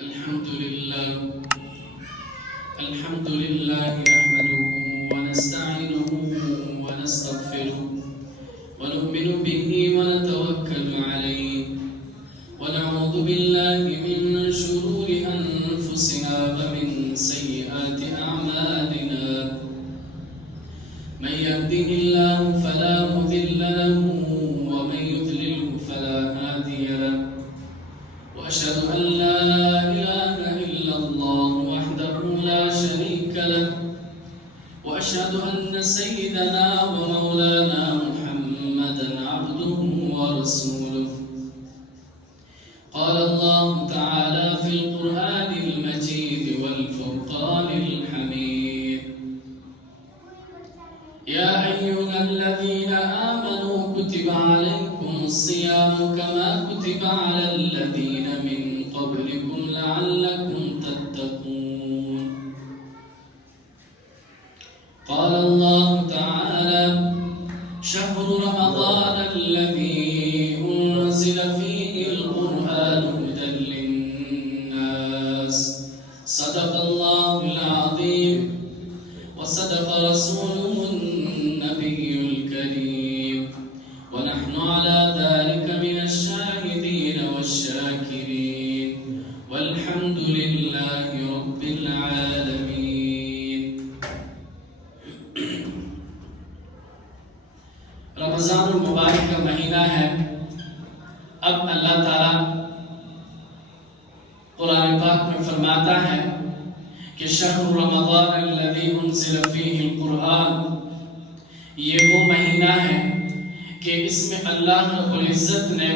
الحمد لله نحمده ونستعينه ونستغفره ونؤمن به ونتوكل عليه ونعوذ بالله من شرور أنفسنا ومن سيئات أعمالنا من يهده الله فلا مضل له ومن يضلله فلا هادي له وأشهد أن لا إله إلا الله وحده لا شريك له وأشهد أن سيدنا ومولانا محمدا عبده ورسوله قال الله تعالى في القرآن المجيد والفرقان الحميد يا أيها الذين آمنوا كتب عليكم الصيام كما كتب على الذين من قبلكم لعلكم تتقون قال الله تعالى شهر رمضان الذي أنزل فيه القرآن هدى للناس صدق الله العظيم وصدق رسوله النبي الكريم ونحن على ذلك من الشاهدين والشاكرين والحمد لله رب العالمين. رمضان المبارک کا مہینہ ہے. اب اللہ تعالیٰ قرآن پاک میں فرماتا ہے کہ شہر رمضان الذی انزل فیہ القرآن، یہ وہ مہینہ ہے کہ اس میں اللہ رب العزت نے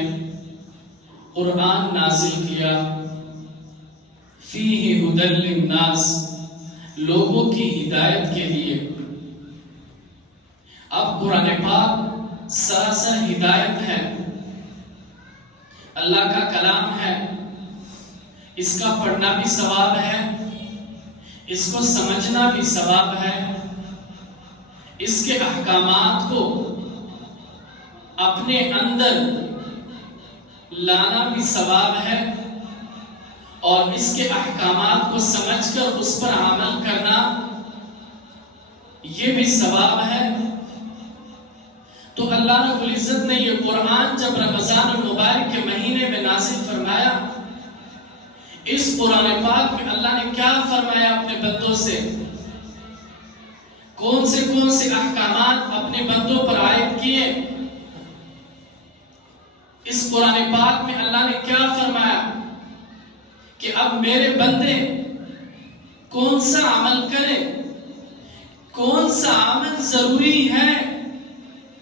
قرآن نازل کیا. فیہ ہدی للناس، لوگوں کی ہدایت کے لیے. اب قرآن پاک سراسر ہدایت ہے، اللہ کا کلام ہے. اس کا پڑھنا بھی ثواب ہے، اس کو سمجھنا بھی ثواب ہے، اس کے احکامات کو اپنے اندر لانا بھی ثواب ہے، اور اس کے احکامات کو سمجھ کر اس پر عمل کرنا یہ بھی ثواب ہے. تو اللہ رب العزت نے یہ قرآن جب رمضان المبارک کے مہینے میں نازل فرمایا، اس قرآن پاک میں اللہ نے کیا فرمایا اپنے بندوں سے، کون سے احکامات اپنے بندوں پر عائد کیے. اس قرآن پاک میں اللہ نے کیا فرمایا کہ اب میرے بندے کون سا عمل کریں، کون سا عمل ضروری ہے،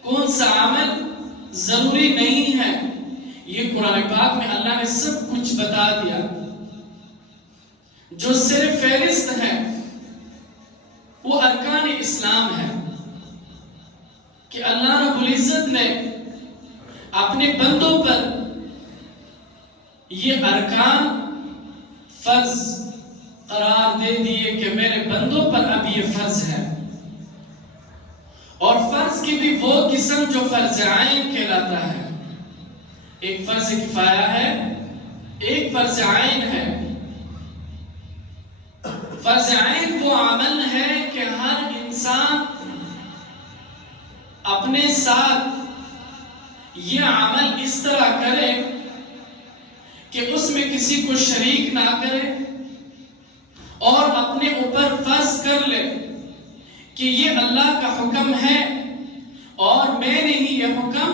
کون سا عمل ضروری نہیں ہے. یہ قرآن پاک میں اللہ نے سب کچھ بتا دیا. جو صرف فہرست ہے وہ ارکان اسلام ہے کہ اللہ رب العزت نے اپنے بندوں پر یہ ارکان فرض قرار دے دیے کہ میرے بندوں پر اب یہ فرض ہے. اور فرض کی بھی وہ قسم جو فرض عین کہلاتا ہے. ایک فرض کفایہ ہے، ایک فرض عین ہے. فرض عین وہ عمل ہے کہ ہر انسان اپنے ساتھ یہ عمل اس طرح کرے کہ اس میں کسی کو شریک نہ کرے، اور اپنے اوپر فرض کر لے کہ یہ اللہ کا حکم ہے اور میں نے ہی یہ حکم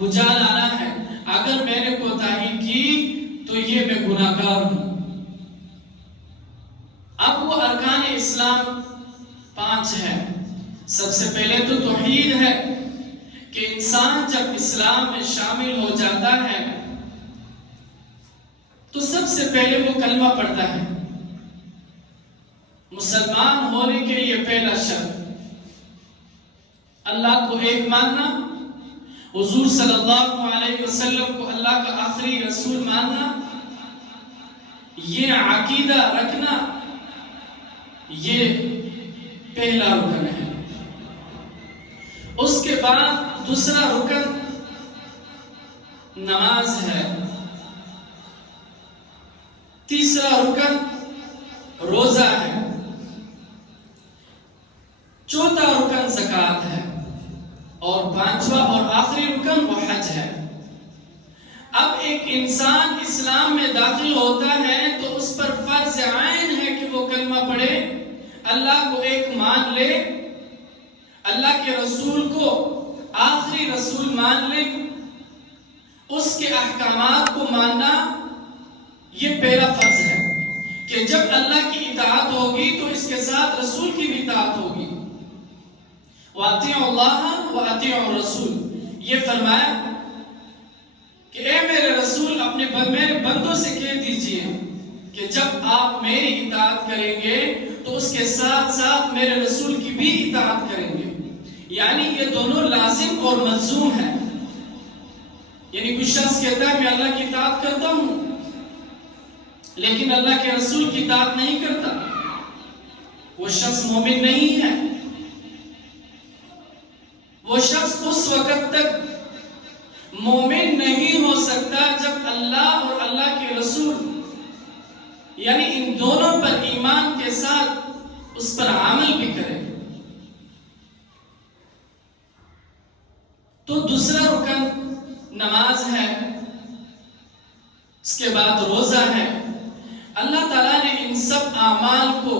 بجا لانا ہے. اگر میں نے کوتاہی کی تو یہ میں گناہگار ہوں. اب وہ ارکان اسلام 5 ہے. سب سے پہلے تو توحید ہے کہ انسان جب اسلام میں شامل ہو جاتا ہے تو سب سے پہلے وہ کلمہ پڑھتا ہے. مسلمان ہونے کے لیے پہلا شرط اللہ کو ایک ماننا، حضور صلی اللہ علیہ وسلم کو اللہ کا آخری رسول ماننا، یہ عقیدہ رکھنا، یہ پہلا رکن ہے. اس کے بعد دوسرا رکن نماز ہے. تیسرا رکن روزہ ہے، چوتھا رکن زکوٰۃ ہے، اور پانچواں اور آخری رکن وہ حج ہے۔ اب ایک انسان اسلام میں داخل ہوتا ہے تو اس پر فرض عین ہے کہ وہ کلمہ پڑھے، اللہ کو ایک مان لے، اللہ کے رسول کو آخری رسول مان لے، اس کے احکامات کو ماننا یہ پہلا فرض ہے کہ جب اللہ کی اطاعت ہوگی تو اس کے ساتھ رسول کی بھی اطاعت ہوگی۔ وَأَطِيعُوا اللَّهَ وَأَطِيعُوا الرَّسُولَ، یہ فرمایا کہ اے میرے رسول اپنے میرے بندوں سے کہہ دیجئے کہ جب آپ میری اطاعت کریں گے تو اس کے ساتھ ساتھ میرے رسول کی بھی اطاعت کریں گے، یعنی یہ دونوں لازم اور ملزوم ہیں۔ یعنی کچھ شخص کہتا ہے میں اللہ کی اطاعت کرتا ہوں لیکن اللہ کے رسول کی اطاعت نہیں کرتا، وہ شخص مومن نہیں ہے۔ وہ شخص اس وقت تک مومن نہیں ہو سکتا جب اللہ اور اللہ کے رسول یعنی ان دونوں پر ایمان کے ساتھ اس پر عمل بھی کرے۔ تو دوسرا رکن نماز ہے، اس کے بعد روزہ ہے۔ اللہ تعالیٰ نے ان سب اعمال کو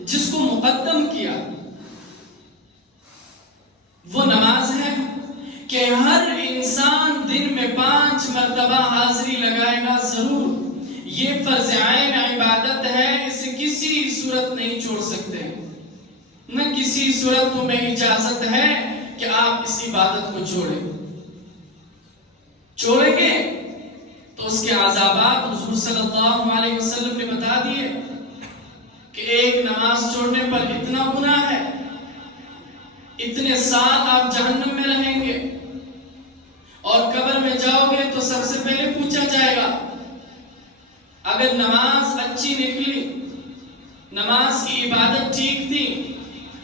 جس کو مقدم کیا وہ نماز ہے کہ ہر انسان دن میں 5 مرتبہ حاضری لگائے گا ضرور، یہ فرض عین عبادت ہے، اسے کسی صورت نہیں چھوڑ سکتے، نہ کسی صورت میں اجازت ہے کہ آپ اس عبادت کو چھوڑیں گے تو اس کے عذابات حضور صلی اللہ علیہ وسلم نے بتا دیے کہ ایک نماز چھوڑنے پر اتنا گناہ ہے، اتنے سال آپ جہنم میں رہیں گے، اور قبر میں جاؤ گے تو سب سے پہلے پوچھا جائے گا اگر نماز اچھی نکلی، نماز کی عبادت ٹھیک تھی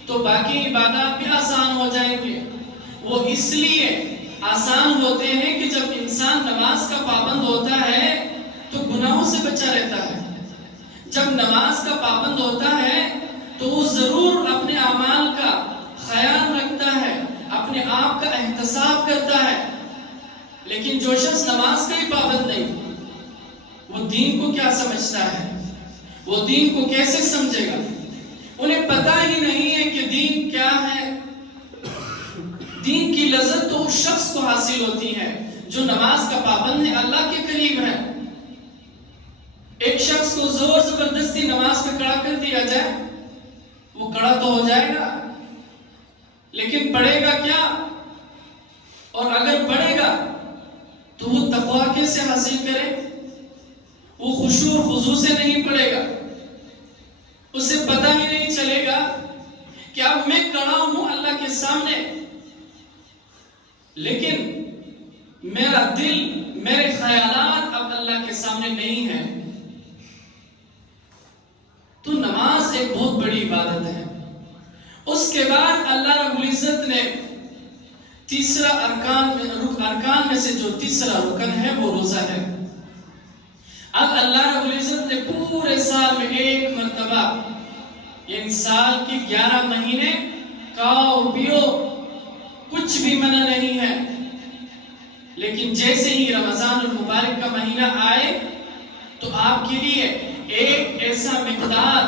تو باقی عبادات بھی آسان ہو جائیں گے۔ وہ اس لیے آسان ہوتے ہیں کہ جب انسان نماز کا پابند ہوتا ہے تو گناہوں سے بچا رہتا ہے، جب نماز کا پابند ہوتا ہے تو وہ ضرور اپنے اعمال کا خیال رکھتا ہے، اپنے آپ کا احتساب کرتا ہے۔ لیکن جو شخص نماز کا ہی پابند نہیں، وہ دین کو کیا سمجھتا ہے، وہ دین کو کیسے سمجھے گا؟ انہیں پتہ ہی نہیں ہے کہ دین کیا ہے۔ دین کی لذت تو اس شخص کو حاصل ہوتی ہے جو نماز کا پابند ہے، اللہ کے قریب ہے۔ ایک شخص کو زور زبردستی نماز پہ کھڑا کر دیا جائے، وہ کھڑا تو ہو جائے گا لیکن پڑھے گا کیا؟ اور اگر پڑھے گا تو وہ تقویٰ کیسے حاصل کرے؟ وہ خشوع و خضوع سے نہیں پڑھے گا، اسے پتہ ہی نہیں چلے گا کہ اب میں کھڑا ہوں اللہ کے سامنے لیکن میرا دل، میرے خیالات اب اللہ کے سامنے نہیں ہیں۔ تو نماز ایک بہت بڑی عبادت ہے۔ اس کے بعد اللہ رب العزت نے تیسرا ارکان میں سے جو تیسرا رکن ہے وہ روزہ ہے۔ اب اللہ رب العزت نے پورے سال میں ایک مرتبہ، یعنی سال کی 11 مہینے کھاؤ پیو کچھ بھی منع نہیں ہے، لیکن جیسے ہی رمضان المبارک کا مہینہ آئے تو آپ کے لیے ایک ایسا مقدار،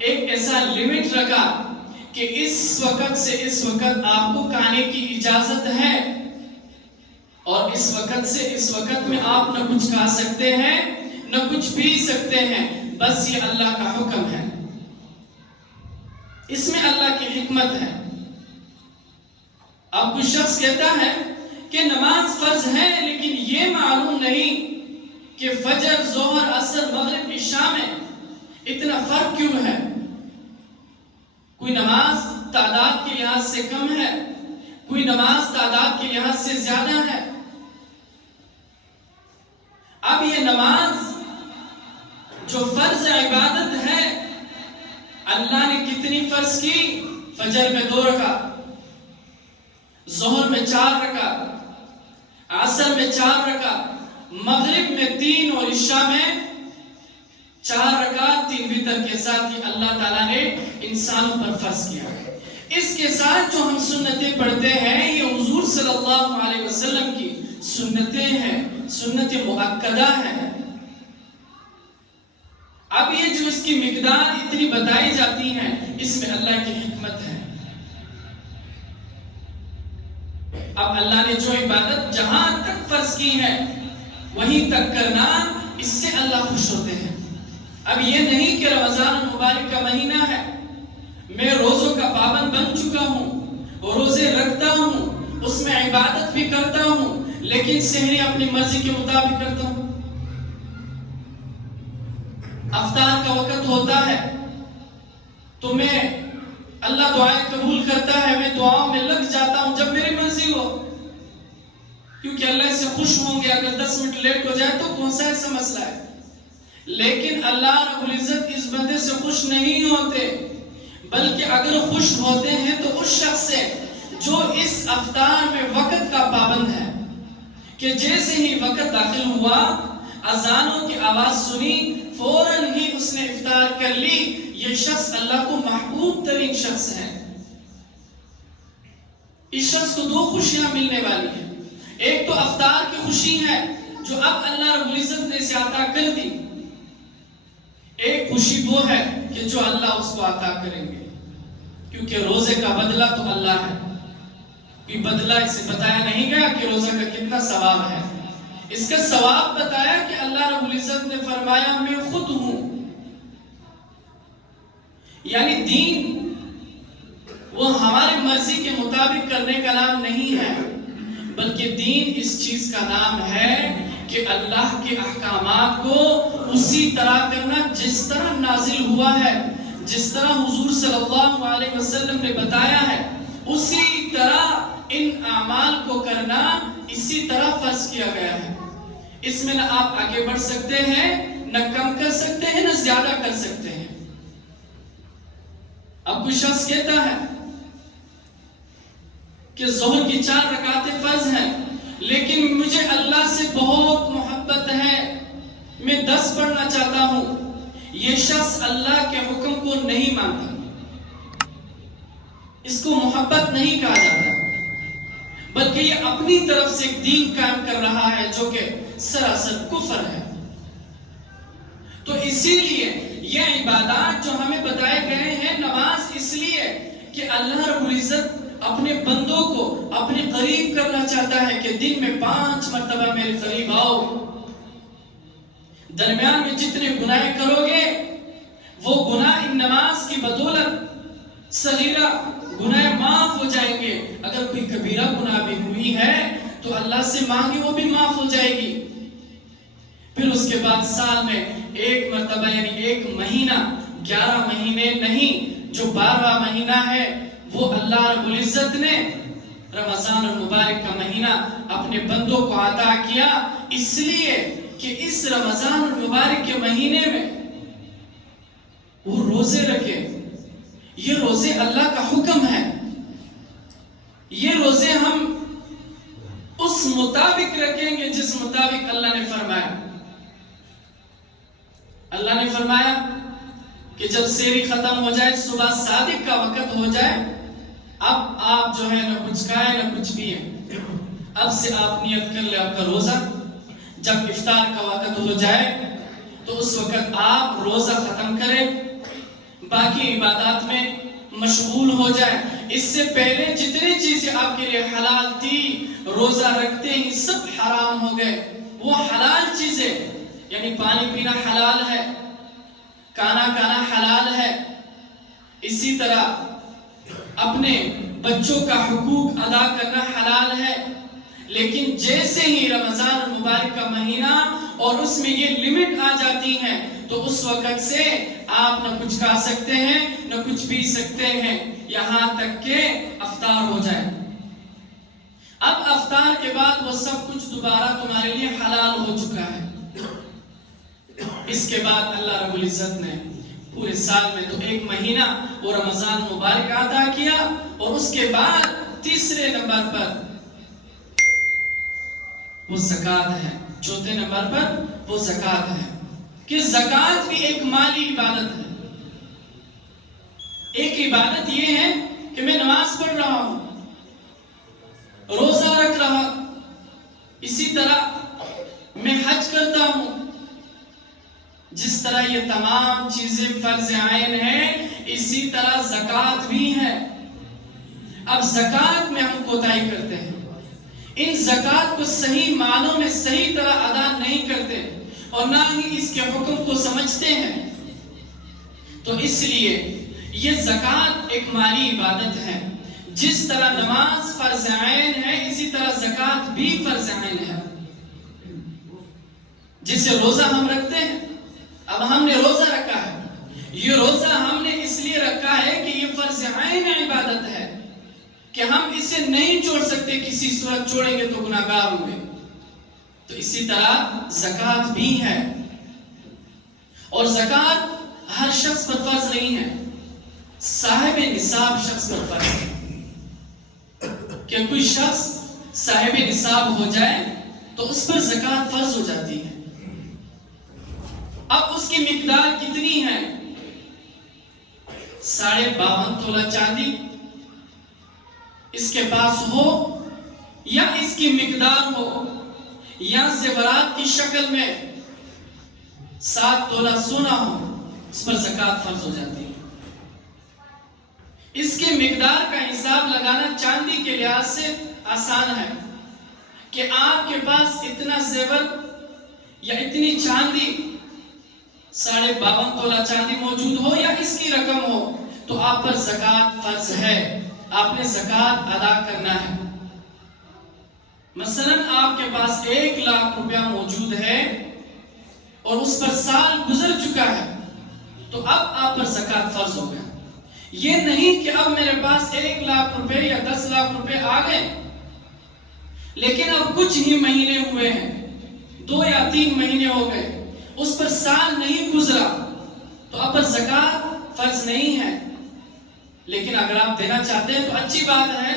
ایک ایسا لیمٹ رکھا کہ اس وقت سے اس وقت آپ کو کھانے کی اجازت ہے، اور اس وقت سے اس وقت میں آپ نہ کچھ کھا سکتے ہیں نہ کچھ پی سکتے ہیں، بس یہ اللہ کا حکم ہے۔ اس میں اللہ کی حکمت ہے۔ اب کچھ شخص کہتا ہے کہ نماز فرض ہے لیکن یہ معلوم نہیں کہ فجر، ظہر، عصر، مغرب، عشاء میں اتنا فرق کیوں ہے؟ کوئی نماز تعداد کے لحاظ سے کم ہے، کوئی نماز تعداد کے لحاظ سے زیادہ ہے۔ اب یہ نماز جو فرض عبادت ہے اللہ نے کتنی فرض کی؟ فجر میں 2 رکعت، ظہر میں 4 رکعت، عصر میں 4 رکعت، مغرب میں 3 اور عشاء میں قدر کے ساتھ یہ اللہ تعالیٰ نے انسانوں پر فرض کیا ہے۔ اس کے ساتھ جو ہم سنتیں پڑھتے ہیں یہ حضور صلی اللہ علیہ وسلم کی سنتیں ہیں، سنت مؤکدہ ہیں۔ اب یہ جو اس کی مقدار اتنی بتائی جاتی ہیں، اس میں اللہ کی حکمت ہے۔ اب اللہ نے جو عبادت جہاں تک فرض کی ہے وہیں تک کرنا، اس سے اللہ خوش ہوتے ہیں۔ اب یہ نہیں کہ رمضان المبارک کا مہینہ ہے، میں روزوں کا پابند بن چکا ہوں، روزے رکھتا ہوں، اس میں عبادت بھی کرتا ہوں، لیکن سحری اپنی مرضی کے مطابق کرتا ہوں۔ افطار کا وقت ہوتا ہے تو میں اللہ دعائیں قبول کرتا ہے، میں دعاؤں میں لگ جاتا ہوں جب میری مرضی ہو، کیونکہ اللہ سے خوش ہوں گے۔ اگر 10 منٹ لیٹ ہو جائے تو کون سا ایسا مسئلہ ہے؟ لیکن اللہ رب العزت اس بندے سے خوش نہیں ہوتے، بلکہ اگر خوش ہوتے ہیں تو اس شخص سے جو اس افطار میں وقت کا پابند ہے، کہ جیسے ہی وقت داخل ہوا، اذانوں کی آواز سنی، فوراً ہی اس نے افطار کر لی، یہ شخص اللہ کو محبوب ترین شخص ہے۔ اس شخص کو 2 خوشیاں ملنے والی ہیں۔ ایک تو افطار کی خوشی ہے جو اب اللہ رب العزت نے اسے عطا کر دی، ایک خوشی وہ ہے کہ جو اللہ اس کو عطا کریں گے، کیونکہ روزے کا بدلہ تو اللہ ہے۔ یہ بدلہ اسے بتایا نہیں گیا کہ روزہ کا کتنا ثواب ہے، اس کا ثواب بتایا کہ اللہ رب العزت نے فرمایا میں خود ہوں۔ یعنی دین وہ ہماری مرضی کے مطابق کرنے کا نام نہیں ہے، بلکہ دین اس چیز کا نام ہے کہ اللہ کے احکامات کو اسی طرح کرنا جس طرح نازل ہوا ہے، جس طرح حضور صلی اللہ علیہ وسلم نے بتایا ہے، اسی طرح ان اعمال کو کرنا اسی طرح فرض کیا گیا ہے۔ اس میں نہ آپ آگے بڑھ سکتے ہیں، نہ کم کر سکتے ہیں، نہ زیادہ کر سکتے ہیں۔ اب کوئی شخص کہتا ہے کہ ظہر کی 4 رکعتیں فرض ہیں، لیکن مجھے اللہ سے بہت محبت ہے، میں 10 پڑھنا چاہتا ہوں۔ یہ شخص اللہ کے حکم کو نہیں مانتا، اس کو محبت نہیں کہا جاتا، بلکہ یہ اپنی طرف سے ایک دین قائم کر رہا ہے جو کہ سراسر کفر ہے۔ تو اسی لیے یہ عبادات جو ہمیں بتائے گئے ہیں، نماز اس لیے کہ اللہ رب العزت اپنے بندوں کو اپنے قریب کرنا چاہتا ہے کہ دن میں 5 مرتبہ میرے قریب آؤ۔ درمیان میں جتنے گناہ کرو گے وہ گناہ ان نماز کی بدولت صغیرہ گناہ معاف ہو جائیں گے۔ اگر کوئی کبیرہ گناہ بھی ہوئی ہے تو اللہ سے مانگے، وہ بھی معاف ہو جائے گی۔ پھر اس کے بعد سال میں 1 مرتبہ، یعنی 1 مہینہ، 11 مہینے نہیں، جو 12واں مہینہ ہے وہ اللہ رب العزت نے رمضان المبارک کا مہینہ اپنے بندوں کو عطا کیا، اس لیے کہ اس رمضان المبارک کے مہینے میں وہ روزے رکھے۔ یہ روزے اللہ کا حکم ہے، یہ روزے ہم اس مطابق رکھیں گے جس مطابق اللہ نے فرمایا۔ اللہ نے فرمایا کہ جب سحری ختم ہو جائے، صبح صادق کا وقت ہو جائے، اب آپ جو ہے نہ کچھ کھائیں نہ کچھ پیئیں، اب سے آپ نیت کر لیں آپ کا روزہ۔ جب افطار کا وقت ہو جائے تو اس وقت آپ روزہ ختم کریں، باقی عبادات میں مشغول ہو جائیں۔ اس سے پہلے جتنی چیزیں آپ کے لیے حلال تھی، روزہ رکھتے ہی سب حرام ہو گئے۔ وہ حلال چیزیں یعنی پانی پینا حلال ہے، کھانا کھانا حلال ہے، اسی طرح اپنے بچوں کا حقوق ادا کرنا حلال ہے، لیکن جیسے ہی رمضان المبارک کا مہینہ اور اس میں یہ لمٹ آ جاتی ہے تو اس وقت سے آپ نہ کچھ کھا سکتے ہیں نہ کچھ پی سکتے ہیں، یہاں تک کہ افطار ہو جائے۔ اب افطار کے بعد وہ سب کچھ دوبارہ تمہارے لیے حلال ہو چکا ہے۔ اس کے بعد اللہ رب العزت نے پورے سال میں تو 1 مہینہ وہ رمضان مبارک عطا کیا، اور اس کے بعد تیسرے نمبر پر وہ زکوٰۃ ہے، چوتھے نمبر پر وہ زکوٰۃ ہے کہ زکوٰۃ بھی ایک مالی عبادت ہے۔ ایک عبادت یہ ہے کہ میں نماز پڑھ رہا ہوں، روزہ رکھ رہا، اسی طرح میں حج کرتا ہوں۔ جس طرح یہ تمام چیزیں فرض عین ہیں، اسی طرح زکوٰۃ بھی ہے۔ اب زکوٰۃ میں ہم کوتاہی کرتے ہیں، ان زکوٰۃ کو صحیح معنوں میں صحیح طرح ادا نہیں کرتے اور نہ ہی اس کے حکم کو سمجھتے ہیں۔ تو اس لیے یہ زکوٰۃ ایک مالی عبادت ہے۔ جس طرح نماز فرض عین ہے، اسی طرح زکوٰۃ بھی فرض عین ہے۔ جسے روزہ ہم رکھتے ہیں، اب ہم نے روزہ رکھا ہے، یہ روزہ ہم نے اس لیے رکھا ہے کہ یہ فرض عین عبادت ہے کہ ہم اسے نہیں چھوڑ سکتے، کسی صورت چھوڑیں گے تو گناہ گار ہوں گے۔ تو اسی طرح زکوٰۃ بھی ہے، اور زکوٰۃ ہر شخص پر فرض نہیں ہے، صاحب نصاب شخص پر فرض ہے۔ کہ کوئی شخص صاحب نصاب ہو جائے تو اس پر زکوٰۃ فرض ہو جاتی ہے۔ اب اس کی مقدار کتنی ہے؟ 52.5 تولہ چاندی اس کے پاس ہو، یا اس کی مقدار ہو، یا زیورات کی شکل میں 7 تولہ سونا ہو، اس پر زکوٰۃ فرض ہو جاتی ہے۔ اس کی مقدار کا حساب لگانا چاندی کے لحاظ سے آسان ہے کہ آپ کے پاس اتنا زیور یا اتنی چاندی 52.5 تولہ چاندی موجود ہو یا اس کی رقم ہو تو آپ پر زکوٰۃ فرض ہے، آپ نے زکوٰۃ ادا کرنا ہے۔ مثلا آپ کے پاس 1 لاکھ روپیہ موجود ہے اور اس پر سال گزر چکا ہے تو اب آپ پر زکوٰۃ فرض ہو گیا۔ یہ نہیں کہ اب میرے پاس 1 لاکھ روپے یا 10 لاکھ روپے آ گئے لیکن اب کچھ ہی مہینے ہوئے ہیں، 2 یا 3 مہینے ہو گئے، اس پر سال نہیں گزرا تو اب پر زکوٰۃ فرض نہیں ہے۔ لیکن اگر آپ دینا چاہتے ہیں تو اچھی بات ہے،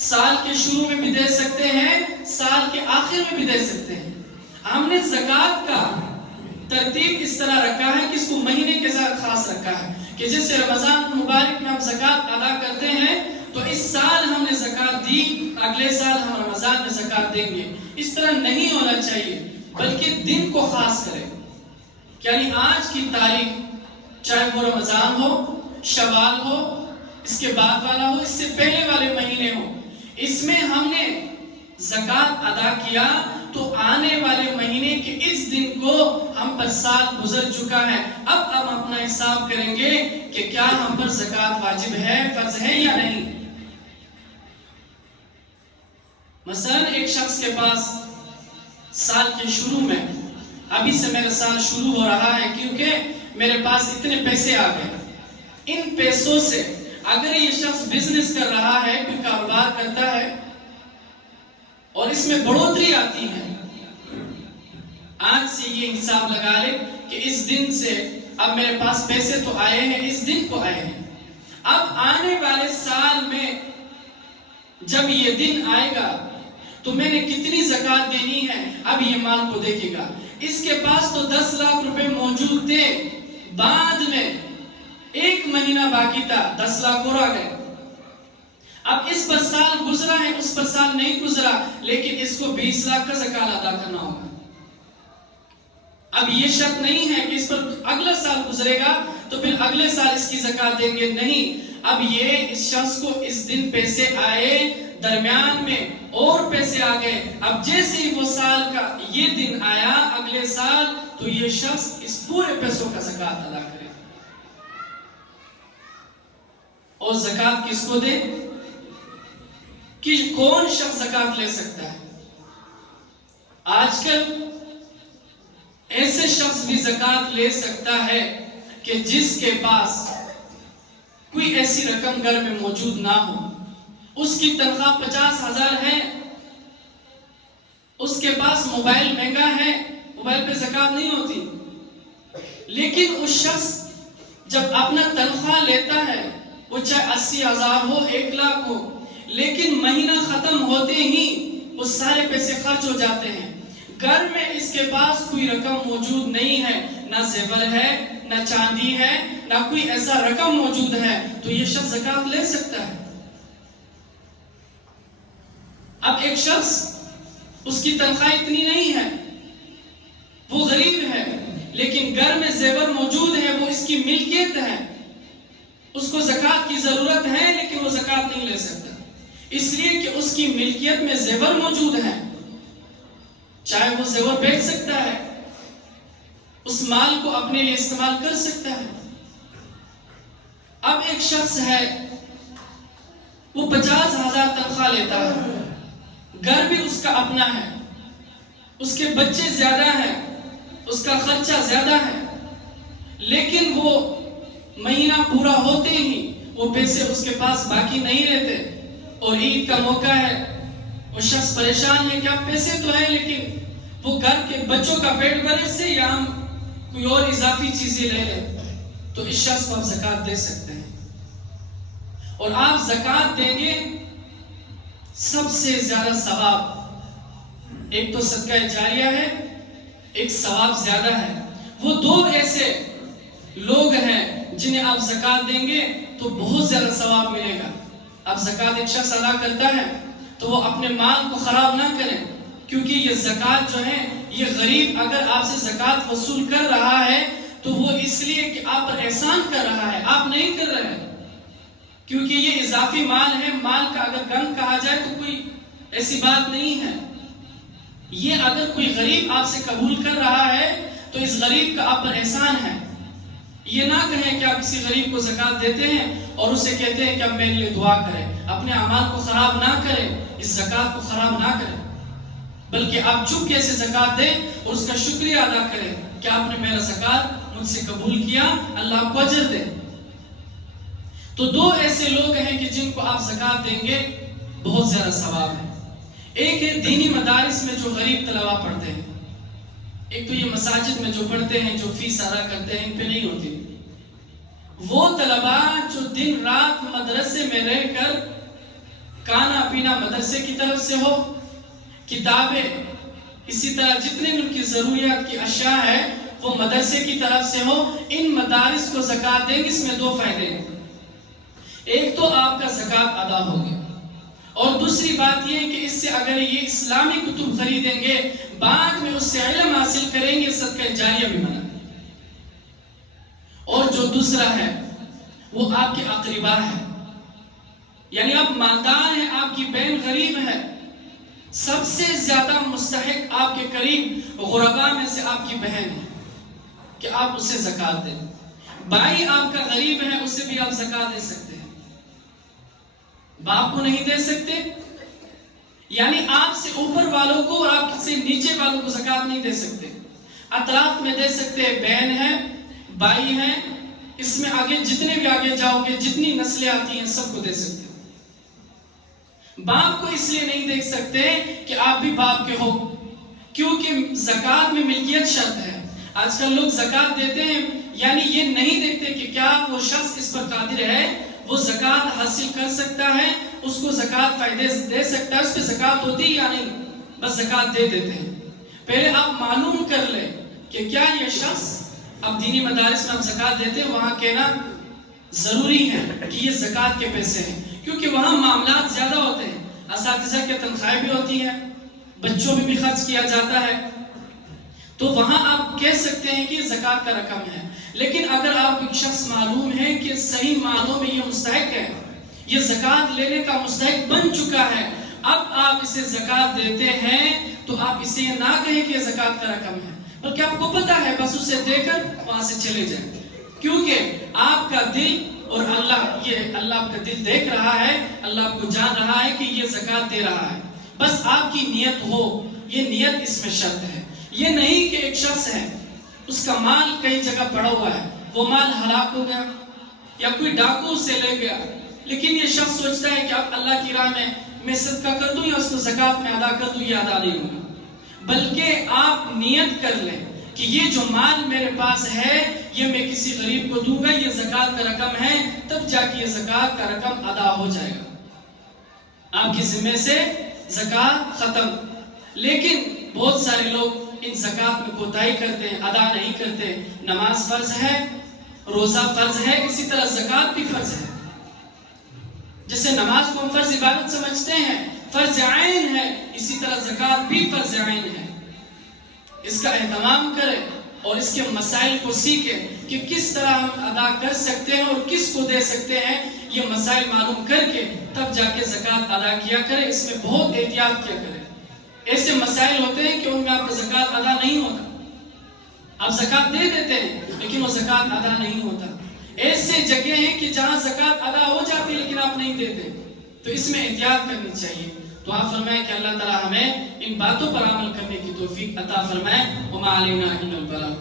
سال کے شروع میں بھی دے سکتے ہیں، سال کے آخر میں بھی دے سکتے ہیں۔ ہم نے زکوٰۃ کا ترتیب اس طرح رکھا ہے کہ اس کو مہینے کے ساتھ خاص رکھا ہے کہ جیسے رمضان مبارک میں ہم زکوٰۃ ادا کرتے ہیں تو اس سال ہم نے زکوٰۃ دی، اگلے سال ہم رمضان میں زکوٰۃ دیں گے۔ اس طرح نہیں ہونا چاہیے، بلکہ دن کو خاص کریں، یعنی آج کی تاریخ، چاہے وہ رمضان ہو، شوال ہو، اس کے بعد والا ہو، اس سے پہلے والے مہینے ہو، اس میں ہم نے زکوٰۃ ادا کیا تو آنے والے مہینے کے اس دن کو ہم پر سال گزر چکا ہے۔ اب ہم اپنا حساب کریں گے کہ کیا ہم پر زکوٰۃ واجب ہے، فرض ہے یا نہیں۔ مثلا ایک شخص کے پاس سال کے شروع میں، ابھی سے میرا سال شروع ہو رہا ہے کیونکہ میرے پاس اتنے پیسے آ گئے، ان پیسوں سے اگر یہ شخص بزنس کر رہا ہے، کوئی کاروبار کرتا ہے اور اس میں بڑھوتری آتی ہے، آج سے یہ حساب لگا لے کہ اس دن سے اب میرے پاس پیسے تو آئے ہیں، اس دن کو آئے ہیں، اب آنے والے سال میں جب یہ دن آئے گا تو میں نے کتنی زکوٰۃ دینی ہے، اب یہ مال کو دیکھے گا۔ اس کے پاس تو 10 لاکھ روپے موجود تھے، بعد میں 1 مہینہ باقی تھا، 10 لاکھ اور آ گئے، اب اس پر سال گزرا ہے، اس پر سال نہیں گزرا، لیکن اس کو 20 لاکھ کا زکوٰۃ ادا کرنا ہوگا۔ اب یہ شرط نہیں ہے کہ اس پر اگلا سال گزرے گا تو پھر اگلے سال اس کی زکوٰۃ دیں گے، نہیں، اب یہ اس شخص کو اس دن پیسے آئے، درمیان میں اور پیسے آ گئے، اب جیسے ہی وہ سال کا یہ دن آیا اگلے سال تو یہ شخص اس پورے پیسوں کا زکوٰۃ ادا کرے۔ اور زکوٰۃ کس کو دے؟ کہ کون شخص زکوٰۃ لے سکتا ہے؟ آج کل ایسے شخص بھی زکوٰۃ لے سکتا ہے کہ جس کے پاس کوئی ایسی رقم گھر میں موجود نہ ہو، اس کی تنخواہ 50,000 ہے، اس کے پاس موبائل مہنگا ہے، موبائل پہ زکوٰۃ نہیں ہوتی، لیکن اس شخص جب اپنا تنخواہ لیتا ہے وہ چاہے 80,000 ہو، 1 لاکھ ہو، لیکن مہینہ ختم ہوتے ہی وہ سارے پیسے خرچ ہو جاتے ہیں، گھر میں اس کے پاس کوئی رقم موجود نہیں ہے، نہ زیور ہے، نہ چاندی ہے، نہ کوئی ایسا رقم موجود ہے، تو یہ شخص زکات لے سکتا ہے۔ اب ایک شخص، اس کی تنخواہ اتنی نہیں ہے، وہ غریب ہے، لیکن گھر میں زیور موجود ہے، وہ اس کی ملکیت ہے، اس کو زکات کی ضرورت ہے، لیکن وہ زکات نہیں لے سکتا، اس لیے کہ اس کی ملکیت میں زیور موجود ہے، چاہے وہ زیور بیچ سکتا ہے، اس مال کو اپنے لیے استعمال کر سکتا ہے۔ اب ایک شخص ہے، وہ 50,000 تنخواہ لیتا ہے، گھر بھی اس کا اپنا ہے، اس کے بچے زیادہ ہیں، اس کا خرچہ زیادہ ہے، لیکن وہ مہینہ پورا ہوتے ہی وہ پیسے اس کے پاس باقی نہیں رہتے، اور عید کا موقع ہے، وہ شخص پریشان ہے کہ اب پیسے تو ہیں، لیکن وہ گھر کے بچوں کا پیٹ بھرے سے یا ہم کوئی اور اضافی چیزیں لے لیں، تو اس شخص کو آپ زکات دے سکتے ہیں۔ اور آپ زکات دیں گے، سب سے زیادہ ثواب، ایک تو صدقہ جاریہ ہے، ایک ثواب زیادہ ہے۔ وہ دو ایسے لوگ ہیں جنہیں آپ زکات دیں گے تو بہت زیادہ ثواب ملے گا۔ اب زکات ایک شخص ادا کرتا ہے تو وہ اپنے مال کو خراب نہ کرے، کیونکہ یہ زکات جو ہے، یہ غریب اگر آپ سے زکات وصول کر رہا ہے تو وہ اس لیے کہ آپ پر احسان کر رہا ہے، آپ نہیں کر رہے ہیں، کیونکہ یہ اضافی مال ہے۔ مال کا اگر گند کہا جائے تو کوئی ایسی بات نہیں ہے، یہ اگر کوئی غریب آپ سے قبول کر رہا ہے تو اس غریب کا آپ پر احسان ہے۔ یہ نہ کہیں کہ آپ کسی غریب کو زکات دیتے ہیں اور اسے کہتے ہیں کہ اب میرے لیے دعا کریں، اپنے اعمال کو خراب نہ کریں، اس زکات کو خراب نہ کریں، بلکہ آپ چپکے سے زکات دیں اور اس کا شکریہ ادا کریں کہ آپ نے میرا زکات مجھ سے قبول کیا، اللہ آپ کو اجر دے۔ تو دو ایسے لوگ ہیں کہ جن کو آپ زکات دیں گے بہت زیادہ ثواب ہے۔ ایک ہے دینی مدارس میں جو غریب طلبہ پڑھتے ہیں، ایک تو یہ مساجد میں جو پڑھتے ہیں، جو فیس ادا کرتے ہیں، ان پہ نہیں ہوتی، وہ طلبہ جو دن رات مدرسے میں رہ کر کھانا پینا مدرسے کی طرف سے ہو، کتابیں اسی طرح جتنے ان کی ضروریات کی اشیاء ہے وہ مدرسے کی طرف سے ہو، ان مدارس کو زکات دیں گے۔ اس میں دو فائدے ہیں، ایک تو آپ کا زکات ادا ہوگی، اور دوسری بات یہ ہے کہ اس سے اگر یہ اسلامی کتب خریدیں گے، بعد میں اس سے علم حاصل کریں گے، صدقہ جاریہ بھی بنا۔ اور جو دوسرا ہے وہ آپ کے اقربا ہے، یعنی آپ مالدار ہیں، آپ کی بہن غریب ہے، سب سے زیادہ مستحق آپ کے قریب غربا میں سے آپ کی بہن ہے کہ آپ اسے زکات دیں۔ بھائی آپ کا غریب ہے، اسے بھی آپ زکات دے سکتے ہیں، باپ کو نہیں دے سکتے، یعنی آپ سے اوپر والوں کو اور آپ سے نیچے والوں کو زکات نہیں دے سکتے، اطراف میں دے سکتے ہیں، بہن ہے، بھائی ہیں، اس میں آگے جتنے بھی آگے جاؤ گے، جتنی نسلیں آتی ہیں سب کو دے سکتے ہیں۔ باپ کو اس لیے نہیں دے سکتے کہ آپ بھی باپ کے ہو، کیونکہ زکات میں ملکیت شرط ہے۔ آج کل لوگ زکات دیتے ہیں، یعنی یہ نہیں دیکھتے کہ کیا وہ شخص اس پر قادر ہے، وہ زکات حاصل کر سکتا ہے، اس کو زکات فائدے دے سکتا ہے، اس پہ زکات ہوتی یا نہیں، بس زکات دے دیتے ہیں۔ پہلے آپ معلوم کر لیں کہ کیا یہ شخص، اب دینی مدارس میں آپ زکات دیتے ہیں، وہاں کہنا ضروری ہے کہ یہ زکات کے پیسے ہیں، کیونکہ وہاں معاملات زیادہ ہوتے ہیں، اساتذہ کی تنخواہیں بھی ہوتی ہیں، بچوں میں بھی خرچ کیا جاتا ہے، تو وہاں آپ کہہ سکتے ہیں کہ یہ زکات کا رقم ہے۔ لیکن اگر آپ ایک شخص معلوم ہے کہ صحیح معنوں میں یہ مستحق ہے، یہ زکات لینے کا مستحق بن چکا ہے، اب آپ اسے زکات دیتے ہیں تو آپ اسے یہ نہ کہیں کہ یہ زکات کا رقم ہے، بلکہ آپ کو پتا ہے، بس اسے دے کر وہاں سے چلے جائیں، کیونکہ آپ کا دل اور اللہ آپ کا دل دیکھ رہا ہے، اللہ آپ کو جان رہا ہے کہ یہ زکات دے رہا ہے، بس آپ کی نیت ہو، یہ نیت اس میں شرط ہے۔ یہ نہیں کہ ایک شخص ہے، اس کا مال کئی جگہ پڑا ہوا ہے، وہ مال ہلاک ہو گیا یا کوئی ڈاکو سے لے گیا، لیکن یہ شخص سوچتا ہے کہ اب اللہ کی راہ میں صدقہ کر دوں یا اس کو زکات میں ادا کر دوں، یہ ادا نہیں ہوگا، بلکہ آپ نیت کر لیں کہ یہ جو مال میرے پاس ہے یہ میں کسی غریب کو دوں گا، یہ زکات کا رقم ہے، تب جا کے یہ زکات کا رقم ادا ہو جائے گا، آپ کے ذمہ سے زکات ختم۔ لیکن بہت سارے لوگ ان زکوٰۃ میں کوتاہی کرتے ہیں، ادا نہیں کرتے. نماز فرض ہے، روزہ فرض ہے، اسی طرح زکوٰۃ بھی فرض ہے. جیسے نماز کو ہم فرض عبادت سمجھتے ہیں، فرض عین ہے، اسی طرح زکوٰۃ بھی فرض عین ہے. اس کا اہتمام کریں اور اس کے مسائل کو سیکھیں کہ کس طرح ہم ادا کر سکتے ہیں اور کس کو دے سکتے ہیں. یہ مسائل معلوم کر کے تب جا کے زکوٰۃ ادا کیا کریں. اس میں بہت احتیاط کیا کریں. ایسے مسائل ہوتے ہیں کہ ان میں آپ کا زکوٰۃ ادا نہیں ہوتا. آپ زکوٰۃ دے دیتے ہیں لیکن وہ زکوٰۃ ادا نہیں ہوتا. ایسے جگہ ہیں کہ جہاں زکوٰۃ ادا ہو جاتی ہے لیکن آپ نہیں دیتے. تو اس میں احتیاط کرنی چاہیے. تو آپ فرمائیں کہ اللہ تعالیٰ ہمیں ان باتوں پر عمل کرنے کی توفیق عطا فرمائے. وما علینا الا البلاغ.